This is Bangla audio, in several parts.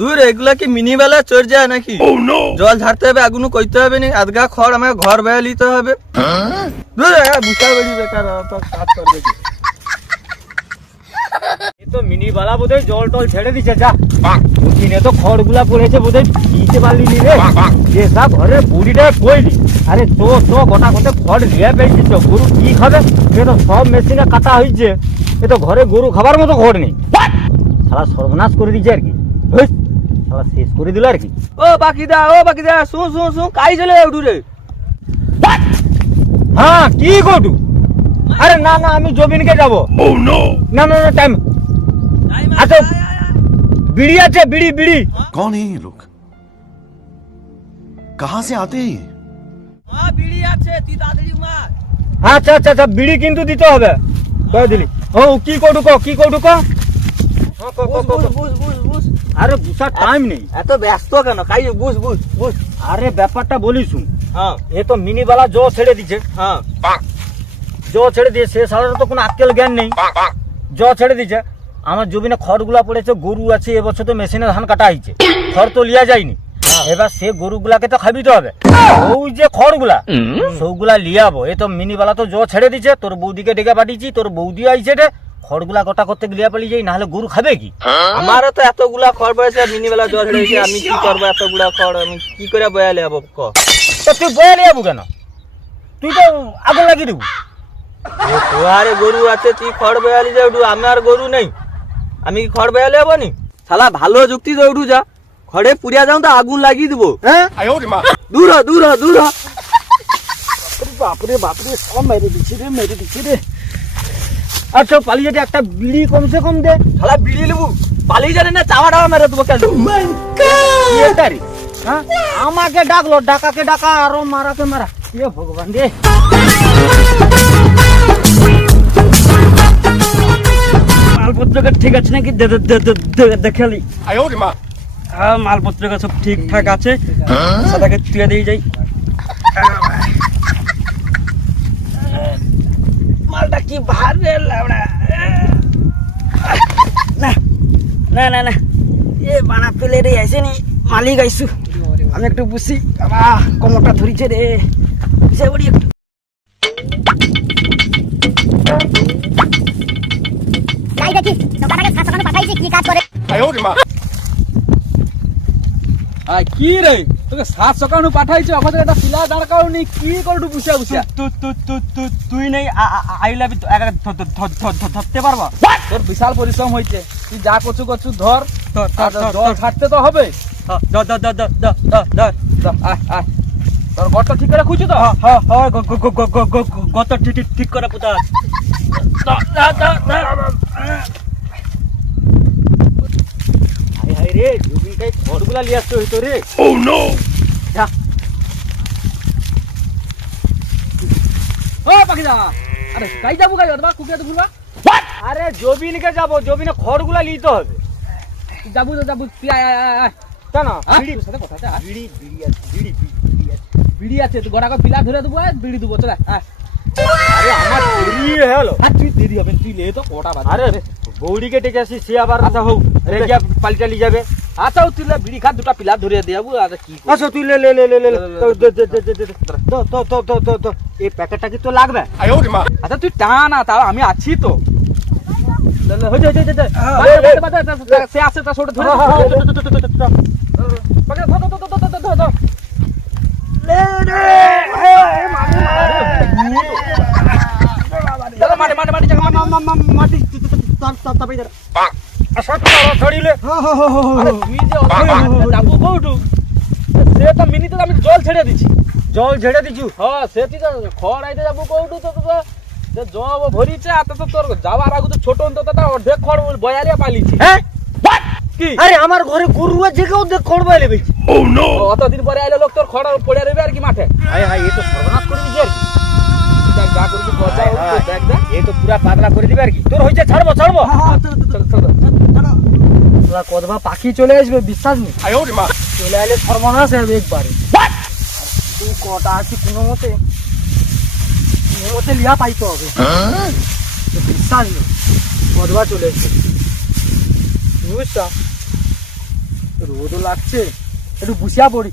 দূর এগুলা কি মিনি বেলা চড় যায় নাকি? জল ঝাড়তে হবে, আগুন কইতে হবে নি, আধগা খড় আমাকে ঘর বেয়া নিতে হবে। দূর বুঝা বেড়ি বেকার কাজ করবে কি? তো মিনি বালা বোধহয় জল টল ছেড়ে দিচ্ছে। যা কিনে তো খড় গুলা পড়েছে বোধহয় দিতে পারলি নি রে। যে সব ঘরে বুড়িটা কইলি, আরে তো গোটা গোটা খড় নিয়ে পেয়েছিস তো গরু কি খাবে? এ তো সব মেশিনে কাটা হয়েছে, এ তো ঘরে গরু খাবার মতো খড় নেই। সারা সর্বনাশ করে দিচ্ছে আর কি, সারা শেষ করে দিল আর কি। ও বাকিদা শুন শুন শুন, কাই চলে উঠু রে। হ্যাঁ কি গটু? আরে না না আমি জবিনকে যাবো। না না না টাইম। আচ্ছা বিড়ি আছে, বিড়ি বিড়ি। कौन है ये लोग? कहां से आते हैं ये? বিড়ি আছে, তুই তাড়াতাড়ি মার। আচ্ছা আচ্ছা আচ্ছা বিড়ি কিন্তু দিতে হবে। কই দিলি? ও কি কটু কো, কি কটু কো? বুঝ। আরে বুঝার টাইম নেই। এত ব্যস্ত কেন? কাই বুঝ। আরে ব্যাপারটা বলি শুন। হ্যাঁ এ তো মিনি বালা জো ছেড়ে দিছে। হ্যাঁ জো ছেড়ে দিয়ে সে সারার তো কোনো আক্কেল জ্ঞান নেই। জো ছেড়ে দিছে। আমার জমিনে খড়গুলা পড়েছে, গরু আছে, এবছর তো মেশিনে ধান কাটা হয়েছে, খড় তো লিয়া যায়নি। এবার সে গরুগুলাকে তো খাবিতে হবে। ওই যে খড়গুলা সবগুলা লিয়াবো। এ তো মিনি বালা তো জো ছেড়ে দিছে, তোর বৌদিকে ডেকে পাঠিয়েছি, তোর বৌদি আইছে রে। খড়গুলা গোটা করতে লিয়া পালিয়ে যাই, নাহলে গরু খাবে কি? আমারও তো এতগুলা খড় পড়েছে, মিনি বেলা জল ছেড়েছে, আমি কি করবো? এতগুলা খড় আমি কি করে বয়া লিয়াবো ক? তো তুই বয়ে লিয়াবো কেন? তুই তো আগুন লাগিয়ে দিবি। তোয়ারে গরু আছে, তুই খড় বয়া লিয়ে উঠু, আমার গরু নেই, আমি কি খড় বয়া লিয়াবো নি? শালা ভালো যুক্তি তো উঠু যা, খড়ে পুড়িয়া যাও তো আগুন লাগিয়ে দিবো। হ্যাঁ দূর হ। বাপরে বাপরে সব মেরে দিচ্ছি রে। আচ্ছা পালিয়ে যা, একটা বিড়ি কমসে কম দে। শালা বিড়ি নেবু, পালিয়ে জানে না, চাওয়া টাওয়া মেরে দেবো কেন? হ্যাঁ আমাকে ডাকলো, ডাকাকে ডাকা, আরো মারাকে মারা। এ ভগবান রে। মালপত্রকে ঠিক আছে নাকি দেখালি? হ্যাঁ মালপত্রকে সব ঠিকঠাক আছে, সাদাকে তুলে দিয়ে যাই। মালটা কি ভারে লাউড়া। না না না এ বানা পেলে রে আসেনি, মালিক আইসু। আমি একটু বুঝছি, কোমরটা ধরিছে রে, সে বলি একটু। যাই দেখি দোকানটাকে সাত পাঠাইছি, কি কাজ করে। কি রে তোকে 7 সকাল পাঠাইছে, ওখানে একটা পিলা দাঁড় কারণে কি করু বুঝা তুই নেই আইলা ধরতে পারবা? তোর বিশাল পরিশ্রম হয়েছে, তুই যা করছু ধর, জল ছাড়তে তো হবে। তোর ঘরটা ঠিক করে খুঁজছো তো? গত ঠিক করে পুতা। হাই রে জমিটাই খড়গুলা লিয়ে আসতে হইতো রে। যা ও পাখিদা, আরে কাই যাবো অথবা কুকিয়া তো ভুলবা। আরে জবিনকে যাবো, জবিনে খড়গুলা লিতে হবে। যাবো কেন বিড়ির সাথে কথা আছে। বিড়ি আছে, তুই গোটা পিলা ধরে দেবো, বিড়ি দেবো, চলে। আরে আমার দেরি হলো। তুই দেরি হবে, তুই লে তো কটা বাজে। আরে বৌদিকে ডেকে আসি, সে আবার আচ্ছা হোক রেগে পাল্টালি যাবে। আচ্ছা তুই বিড়ি খা, দুটা পিলা ধরে দেবো। আচ্ছা কি আচ্ছা তুই লে এই প্যাকেটটা কি তো লাগবে? আচ্ছা তুই টানা, তাও আমি আছি তো। সে আসে তার ছোট ধরে আমি জল ছেড়ে দিচ্ছি। জল ঝেড়ে দিছু? হ্যাঁ সে তুই খড় আইতে যাবো কৌটু তো জব ভরিছে, আর তো তোর যাওয়ার আগে তো ছোট অর্ধেক খড় বয়ালিয়া পালিছি। হ্যাঁ কি? আরে আমার ঘরে গরু আছে, কেউ দেখ খড় বাইলে বেছি। অতদিন পরে আইলে লোক তোর খড় পড়ে রইবে আর কি মাঠে। হাই হাই এ তো সর্বনাশ করে দিছে আর কি। যা করবি বজা, দেখ দেখ এ তো পুরা পাগলা করে দিবে আর কি। তোর হইছে ছাড়বো কদবা পাখি চলে আসবে, বিশ্বাস নেই। চলে আইলে সর্বনাশ হবে একবারে। তুই কটা আছি কোনো মতে লিয়া পাইতে হবে, বিশ্বাস নেই। কদবা চলে আসবে, বুঝছা? রোদও লাগছে, একটু বুসিয়া পড়ি।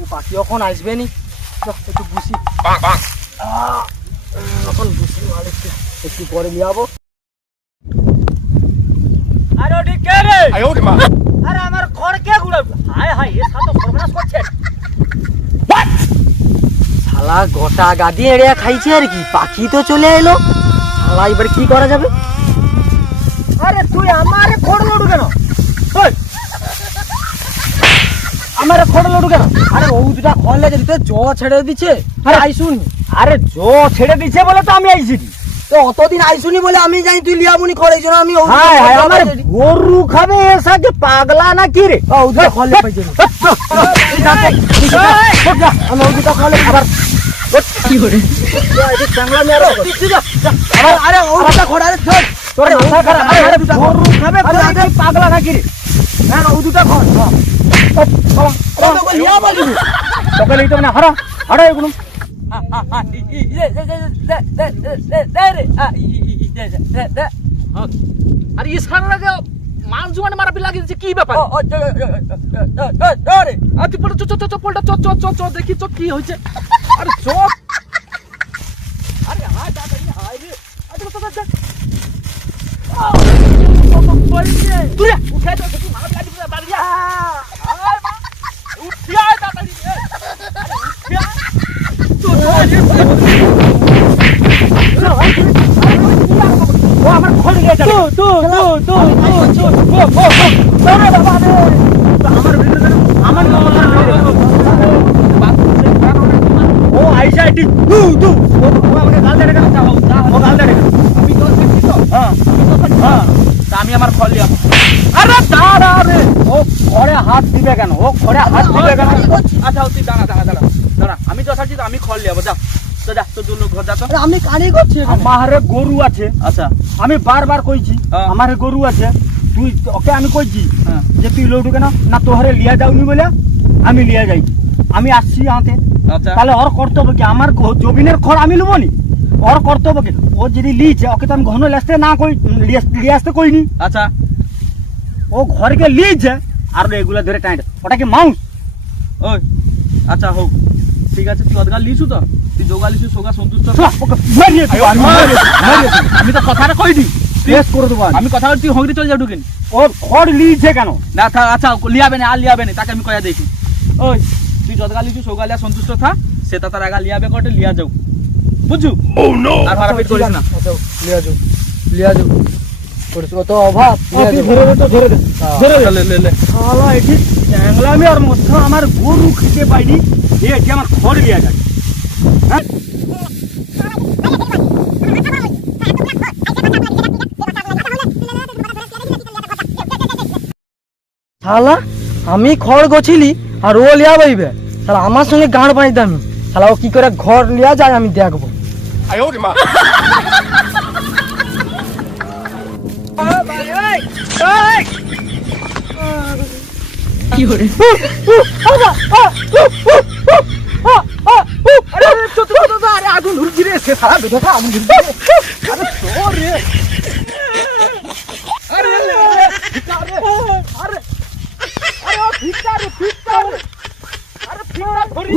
ও পাখি এখন আসবে নি, একটু বুসি। এখন বুসি মালিককে একটু পরে নিয়ে যাবো। আরে ওটি কে রে? আরে আমার ঘর কে গুড়াবো? হায় হায়, এ সাতো সর্বনাশ করছে। শালা গোটা গাদি এড়িয়া খাইছে আর কি, পাখি তো চলে এলো। শালা এবার কি করা যাবে? আরে তুই আমারে খড় লড়ু কেন? আমারে খড় লড়ু কেন? আরে ও দুটা খড় লেগে দিতে জ ছেড়ে দিচ্ছে। আরে আইসুন, আরে জ ছেড়ে দিচ্ছে বলে তো আমি আইছি। তো অতদিন আইসুনি বলে আমি জানি তুই লিয়াবুনি খড়, এই জন্য আমি আমার গরু খাবে এসাকে পাগলা না কি রে? ও দুটা খড় লে পাইছে। আমি ও দুটা খড় লে আবার কি করে চাংলা মেরে আরে ও দুটা খড় আরে ধর তোর মাথা খারাপ। আরে দুটা গরু খাবে আরে পাগলা না কি রে? হ্যাঁ ও দুটা খড় তোকে লিয়া বলি তোকে লিতে মানে হারা হারা এগুলো। আরে এই সারাকে মান জুয়ানে মারা পিলা গেছে, কি ব্যাপার? তুই পড়ে চ দেখি চ কি হয়েছে। আরে চ, আরে হায় দাদা হায় রে, আরে তুই উঠে তো তুই মারা পিলা দিবি বাড়ি যা। আয় মা উঠি আয় তাড়াতাড়ি রে, উঠি আয় ও আমার খোল গিয়ে যাবে। আমার ও আইসা এটি ও আমাকে গাল দেড়ে কেন? ও গাল দেড়ে আমি তো দেখছি তো। হ্যাঁ আমি আমার খোল লিয়া। আরে দাঁড়া রে, ও ঘরে হাত দিবে কেন? ও ঘরে হাত দিবে কেন? আচ্ছা তুই দাঁড়া আমি তো আছি তো, আমি খোল লিয়াবো। যা যা তোর দুলো ঘর যা তো। আমি কানি করছি, আমার গরু আছে। আচ্ছা আমি বারবার কইছি আমার গরু আছে, তুই ওকে আমি কইছি যে তুই লৌটু কেন না, তোহারে লিয়া যাওনি বলে আমি লিয়া যাই। আমি আসছি আনতে, আচ্ছা তাহলে ওর কর্তব্য কি? আমার জমিনের খড় আমি লুবো নি? ওর কর্তব্য কি? ও যদি লিয়েছে ওকে তো আমি ঘন লেসতে না কই লিয়ে আসতে কইনি। আচ্ছা ও ঘরকে লিয়েছে আর এগুলা ধরে টাইট, ওটা কি মাউস? ওই আচ্ছা হোক ঠিক আছে, তুই অদগাল লিছু তো, তুই যোগা লিছু সোগা সন্তুষ্ট। আমি তো কথাটা কই দি টেস্ট করে দেবো আমি কথা তুই হংরি চলে যাবি কেন? ও খড় লিয়েছে কেন? না থাক আচ্ছা লিয়াবে না আর লিয়াবে না, তাকে আমি কয়া দেখি। ওই তুই যদগা লিছু সোগা লিয়া সন্তুষ্ট থা, সে তার আগা লিয়াবে কটে লিয়া যাও, বুঝছু? আর মারাপিট করিস না। লিয়া যাও কত অভাব। ধরে দে শালা এটি চ্যাংলামি আর মধ্যে আমার গরু খেতে পাইনি, এটি আমার খড় লিয়া যায়। শালা আমি খড় গছিলি আর ও লিয়া পাইবে, শালা আমার সঙ্গে গাঁড় পানি দামি। শালা ও কি করে ঘর লিয়া যায় আমি দেখবো। কি করে আগুন ধরছি রে, সে সারা বেঁধে আগুন ধরছি। আরে তোর রে, আরে ভিকারে, আরে আরে ভিকারে ভিকারে, আরে ভিকারে ধরি।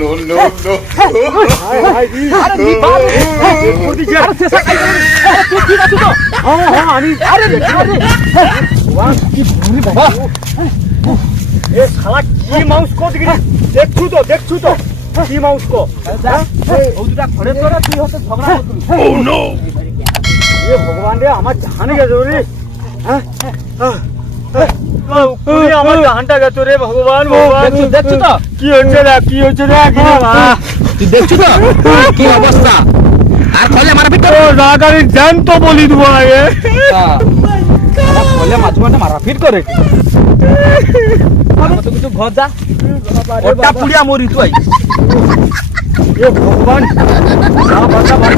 no. আরে ভিকারে ধরি যে, আরে সে সাকাই আরে তুই ঠিক আছিস তো? হ্যাঁ আমি আরে আরে ওয়ান কি ধরি বাবা। এ শালা কি মাউস কো দিগি দেখছু তো কি মাউস কো? ও দুটা ঘরে তোরা তুই হতে ঝগড়া করছিস। ও নো এ ভগবান রে, আমার জানে গেছে রে। হ্যাঁ আমার জানটা গেছে রে ভগবান। দেখছু তো কি হচ্ছে রে, কি হচ্ছে রে? তুই দেখছু তো কি অবস্থা? আর খলে মারাপিট ও রাগারি জান তো বলি দেবো আগে। খলে মাঝমাটা মারাপিট করে আমি তো কিছু ঘর যা ওটা পুড়িয়া মরি তুই। এ ভগবান, বাচ্চা বাড়ি